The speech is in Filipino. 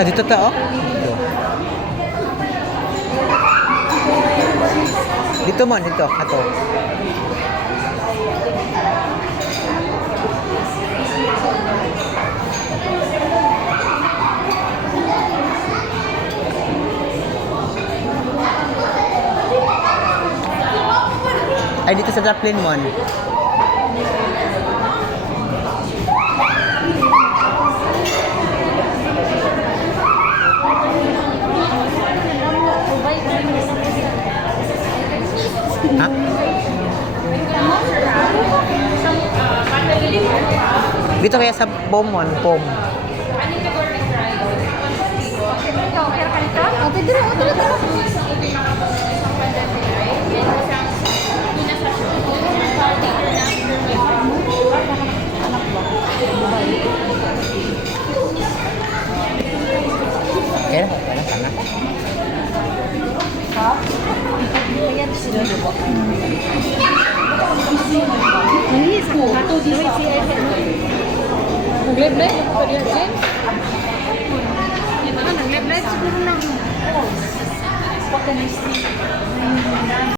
Ah, dito ta, oh. Dito. Dito man, dito. Ato. Ay, dito sa Joplin Mon. Ha? Dito kaya sa POM Mon, POM. Kaya na, sana. Nag-live-live ako pa diyan, Jen. Nag-live-live siguro lang.